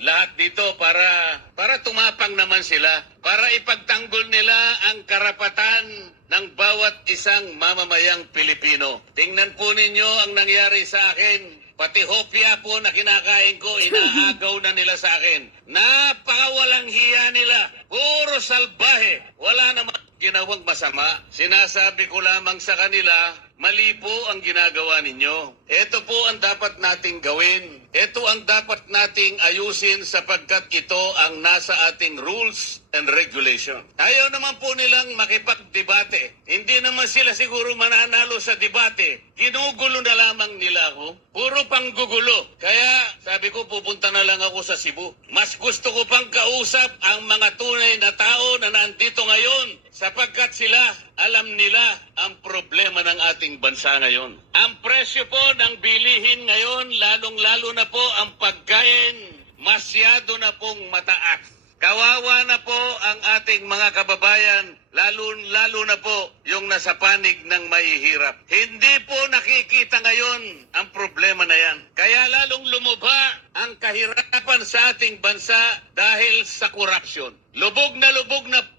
lahat dito para tumapang naman sila, para ipagtanggol nila ang karapatan ng bawat isang mamamayang Pilipino. Tingnan po ninyo ang nangyari sa akin. Pati hopya po na kinakain ko, inaagaw na nila sa akin. Napakawalang hiya nila. Puro salbahe. Wala naman ginawang masama. Sinasabi ko lamang sa kanila, mali po ang ginagawa ninyo. Ito po ang dapat nating gawin. Ito ang dapat nating ayusin sapagkat ito ang nasa ating rules and regulation. Ayaw naman po nilang makipagdebate. Hindi naman sila siguro mananalo sa debate. Ginugulo na lamang nila ako. Puro panggugulo. Kaya sabi ko pupunta na lang ako sa Cebu. Mas gusto ko pang kausap ang mga tunay na tao na nandito ngayon sapagkat sila alam nila ang problema ng ating bansa ngayon. Ang presyo po ng bilihin ngayon, lalong-lalo na po ang pagkain, masyado na pong mataas. Kawawa na po ang ating mga kababayan, lalo na po yung nasa panig ng mahihirap. Hindi po nakikita ngayon ang problema na yan. Kaya lalong lumubha ang kahirapan sa ating bansa dahil sa korupsyon. Lubog na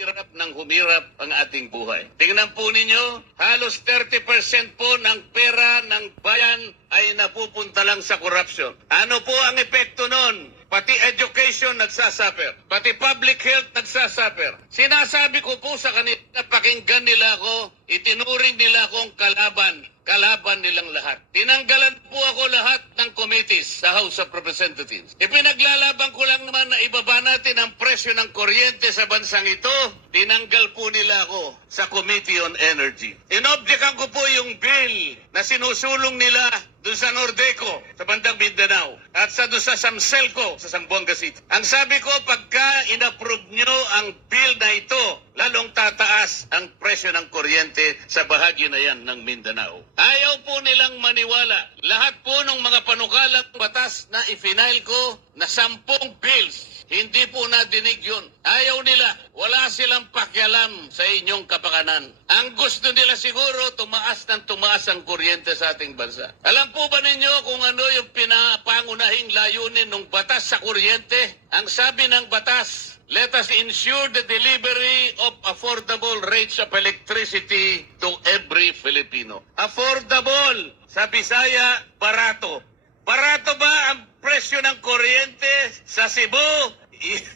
hirap ng humirap ang ating buhay. Tingnan po ninyo, halos 30% po ng pera ng bayan ay napupunta lang sa korupsyon. Ano po ang epekto nun? Pati education nagsasuffer. Pati public health nagsasuffer. Sinasabi ko po sa kanila, pakinggan nila ako, itinuring nila akong kalaban nilang lahat. Tinanggalan po ako lahat ng committees sa House of Representatives. Ipinaglalaban ko lang naman na ibaba natin ang presyo ng kuryente sa bansang ito. Tinanggal po nila ako sa Committee on Energy. Inobjekan ko po yung bill na sinusulong nila doon sa Nordeco, sa bandang Mindanao, at doon sa Samselco, sa Zamboanga City. Ang sabi ko, pagka inapprove nyo ang bill na ito, lalong tataas ang presyo ng kuryente sa bahagi na yan ng Mindanao. Ayaw po nilang maniwala. Lahat po ng mga panukalang batas na ifinail ko na 10 bills, hindi po nadinig yun. Ayaw nila. Wala silang pakialam sa inyong kapakanan. Ang gusto nila siguro, tumaas ang kuryente sa ating bansa. Alam po ba ninyo kung ano yung pinapangunahing layunin ng batas sa kuryente? Ang sabi ng batas, let us ensure the delivery of affordable rates of electricity to every Filipino. Affordable. Sa Bisaya, barato. Barato ba ang presyo ng kuryente sa Cebu?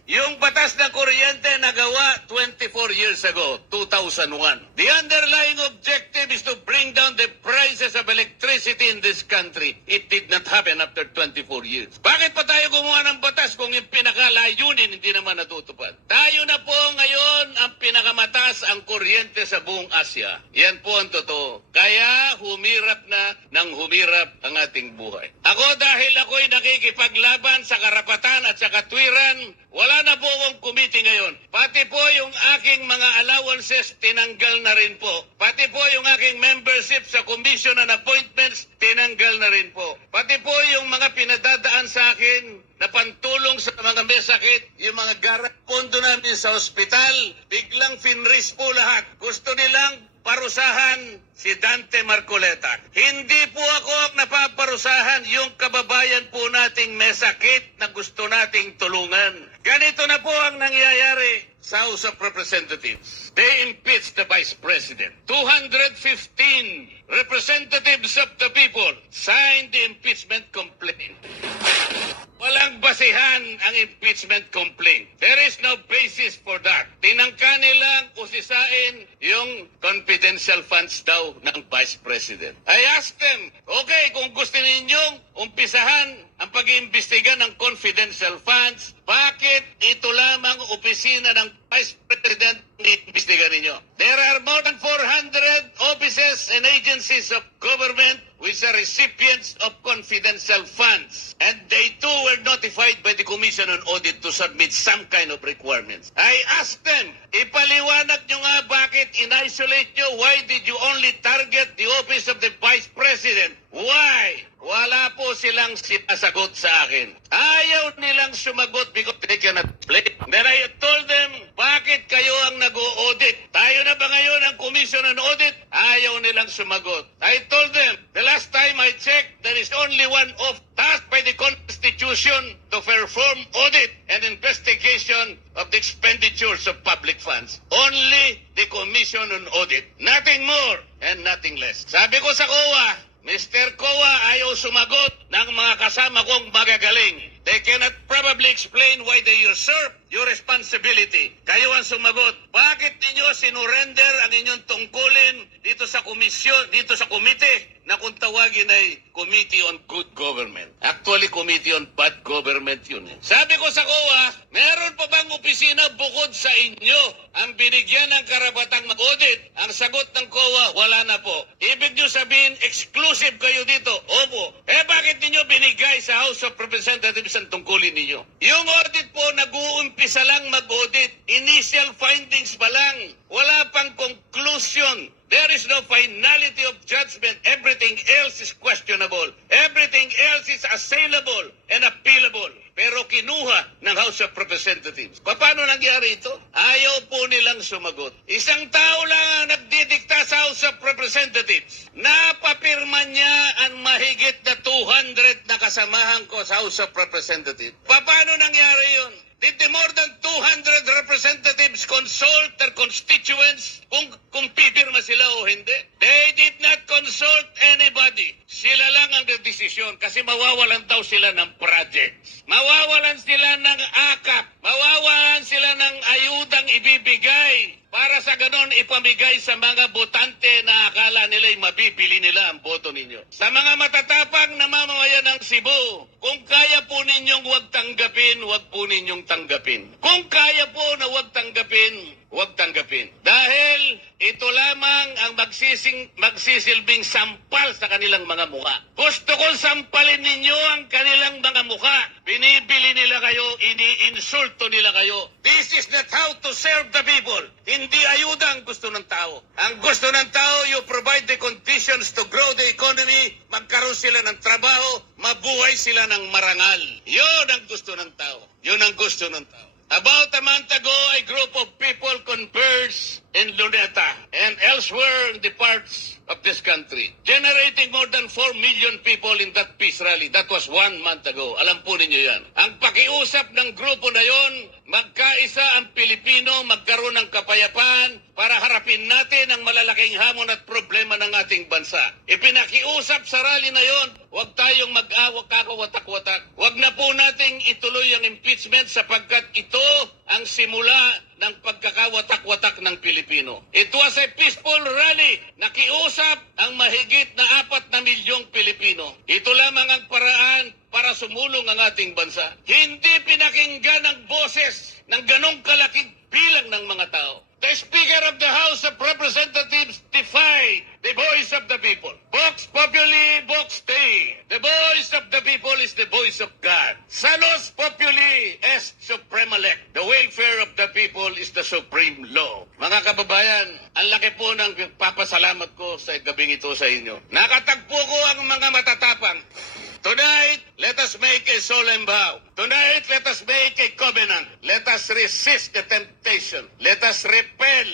Yung batas ng kuryente nagawa 24 years ago, 2001. The underlying objective is to bring down the prices of electricity in this country. It did not happen after 24 years. Bakit pa tayo gumawa ng batas kung yung pinakalayunin hindi naman natutupad? Tayo na po ngayon ang pinakamataas ang kuryente sa buong Asia. Yan po ang totoo. Kaya humirap na ng humirap ang ating buhay. Ako dahil ako'y nakikipaglaban sa karapatan at sa katwiran, wala na po akong committee ngayon. Pati po yung aking mga allowances, tinanggal na rin po. Pati po yung aking membership sa commission and appointments, tinanggal na rin po. Pati po yung mga pinadadaan sa akin na pantulong sa mga may sakit, yung mga garap pondo namin sa ospital, biglang finris po lahat. Gusto nilang parusahan si Dante Marcoleta. Hindi po ako napaparusahan yung kababayan po nating may sakit na gusto nating tulungan. Ganito na po ang nangyayari sa House of Representatives. They impeached the Vice President. 215 representatives of the people signed the impeachment complaint. Walang basihan ang impeachment complaint. There is no basis for that. Tinangka nilang usisain yung confidential funds daw ng Vice President. I asked them, okay, kung gusto ninyong umpisahan ang pag-iimbestiga ng confidential funds, bakit ito lamang opisina ng Vice President i-imbestiga ninyo? There are more than 400 offices and agencies of government which are recipients of confidential funds. And they too were notified by the Commission on Audit to submit some kind of requirements. I asked them, ipaliwanag nyo nga bakit in-isolate nyo? Why did you only target the office of the Vice President? Why? Wala po silang sinasagot sa akin. Ayaw nilang sumagot because they cannot play. Then I told them, bakit kayo ang nag-o-audit? Tayo na ba ngayon ang Commission on Audit? Ayaw nilang sumagot. I told them, the last time I checked, there is only one of tasked by the Constitution institution to perform audit and investigation of the expenditures of public funds. Only the Commission on Audit. Nothing more and nothing less. Sabi ko sa COA, Mr. COA ayaw sumagot ng mga kasama kong magagaling. They cannot probably explain why they usurp your responsibility. Kayo ang sumagot. Bakit ninyo sinurrender ang inyong tungkulin dito sa komisyon, dito sa komite na kung tawagin ay Committee on Good Government? Actually, Committee on Bad Government yun. Sabi ko sa COA, meron pa bang opisina bukod sa inyo ang binigyan ng karapatang mag-audit? Ang sagot ng COA, wala na po. Ibig nyo sabihin, exclusive kayo dito. Opo. Bakit ninyo binigay sa House of Representatives ang tungkulin ninyo? Yung audit po, nag-uumpisa lang mag-audit. Initial findings pa lang. Wala pang conclusion. There is no finality of judgment. Everything else is questionable. Everything else is assailable and appealable. Pero kinuha ng House of Representatives. Paano nangyari ito? Ayaw po nilang sumagot. Isang tao lang ang nagdidikta sa House of Representatives. Napapirma niya ang mahigit na 200 na kasamahan ko sa House of Representatives. Paano nangyari yun? Did the more than 200 representatives consult their constituents kung pipirma sila o hindi? They did not consult anybody. Sila lang ang nagdesisyon kasi mawawalan daw sila ng projects. Mawawalan sila ng akap. Mawawalan sila ng ayudang ibibigay. Para sa ganon ipamigay sa mga botante na akala nila'y mabibili nila ang boto ninyo. Sa mga matatapang na mamamayan ng Cebu, kung kaya po ninyong huwag tanggapin, huwag po ninyong tanggapin. Kung kaya po na huwag tanggapin, huwag tanggapin. Dahil ito lamang ang magsisilbing sampal sa kanilang mga mukha. Gusto kong sampalin ninyo ang kanilang mga mukha. Binibili nila kayo, iniinsulto nila kayo. This is not how to serve the people. Hindi ayuda ang gusto ng tao. Ang gusto ng tao, you provide the conditions to grow the economy, magkaroon sila ng trabaho, mabuhay sila ng marangal. Yun ang gusto ng tao. Yun ang gusto ng tao. About a month ago, a group of people converged in Luneta and elsewhere in the parts of this country, generating more than 4 million people in that peace rally. That was 1 month ago. Alam po ninyo yan. Ang pakiusap ng grupo na yon, magkaisa ang Pilipino, magkaroon ng kapayapaan para harapin natin ang malalaking hamon at problema ng ating bansa. Ipinakiusap sa rally na yon, huwag tayong mag-awak kakawatak-watak. Huwag na po nating ituloy ang impeachment sapagkat ito ang simula ng pagkakawatak-watak ng Pilipino. It was a peaceful rally. Nakiusap ang mahigit na 4 na milyong Pilipino. Ito lamang ang paraan para sumulong ang ating bansa. Hindi pinakinggan ang boses ng ganong kalaking bilang ng mga tao. The Speaker of the House of Representatives defied the voice of the people. Vox populi, vox Dei. The voice of the people is the voice of God. Salus populi est suprema lec. The welfare of the people is the supreme law. Mga kababayan, ang laki po ng papasalamat ko sa gabing ito sa inyo. Nakatagpo ko ang mga matatapang. Tonight, let us make a solemn vow. Tonight, let us make a covenant. Let us resist the temptation. Let us repel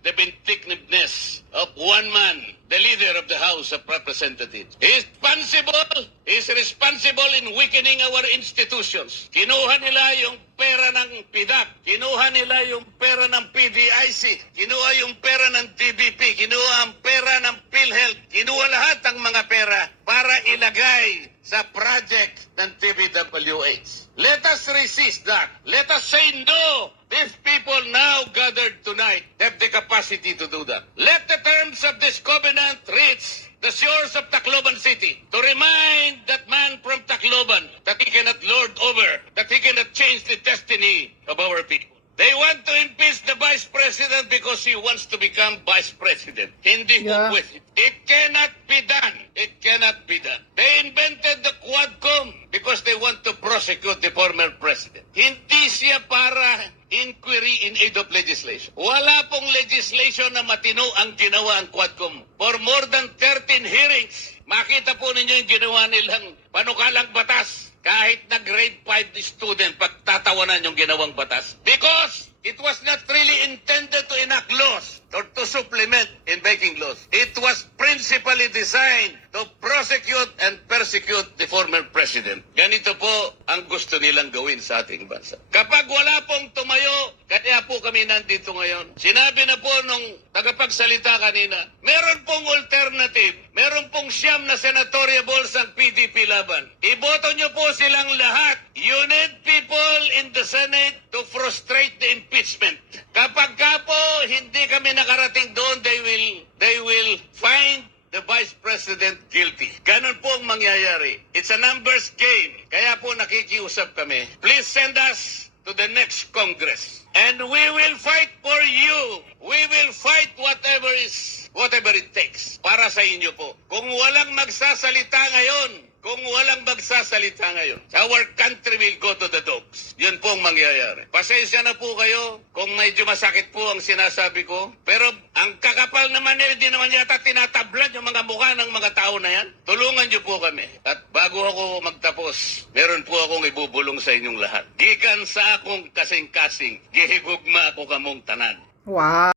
the vindictiveness of one man, the leader of the House of Representatives. He is responsible in weakening our institutions. Kinuha nila yung pera ng PDAP. Kinuha nila yung pera ng PDIC. Kinuha yung pera ng TVP. Kinuha ang pera ng PhilHealth. Kinuha lahat ang mga pera para ilagay sa project ng TVWH. Let us resist that. Let us say no. These people now gathered tonight have the capacity to do that. Let the terms of this covenant reach the shores of Tacloban City to remind that man from Tacloban that he cannot lord over, that he cannot change the destiny of our people. They want to impeach the Vice President because he wants to become Vice President. Hindi po pwede. It cannot be done. It cannot be done. They invented the Quadcom because they want to prosecute the former president. Hindi siya para inquiry in aid of legislation. Wala pong legislation na matino ang ginawa ang Quadcom. For more than 13 hearings, makita po ninyo yung ginawa nilang panukalang batas. Kahit na grade 5 student, pagtatawanan yung ginawang batas. Because it was not really intended to enact laws. or to supplement in making laws. It was principally designed to prosecute and persecute the former president. Ganito po ang gusto nilang gawin sa ating bansa. Kapag wala pong tumayo, kaya po kami nandito ngayon. Sinabi na po nung tagapagsalita kanina, meron pong alternative. Meron pong siyam na senatoriables ang PDP laban. Iboto nyo po silang lahat. You need people in the Senate to frustrate the impeachment. Kapag ka po hindi kami nakarating doon, they will find the Vice President guilty. Ganon po ang mangyayari. It's a numbers game. Kaya po nakikiusap kami. Please send us to the next Congress. And we will fight for you. We will fight whatever it takes para sa inyo po. Kung walang magsasalita ngayon, our country will go to the dogs. Yun po ang mangyayari. Pasensya na po kayo kung medyo masakit po ang sinasabi ko. Pero ang kakapal naman nila, di naman yata tinatablan yung mga mukha ng mga tao na yan. Tulungan niyo po kami. At bago ako magtapos, meron po akong ibubulong sa inyong lahat. Gikan sa akong kasing-kasing, gihigugma ako kamong tanan. Wow.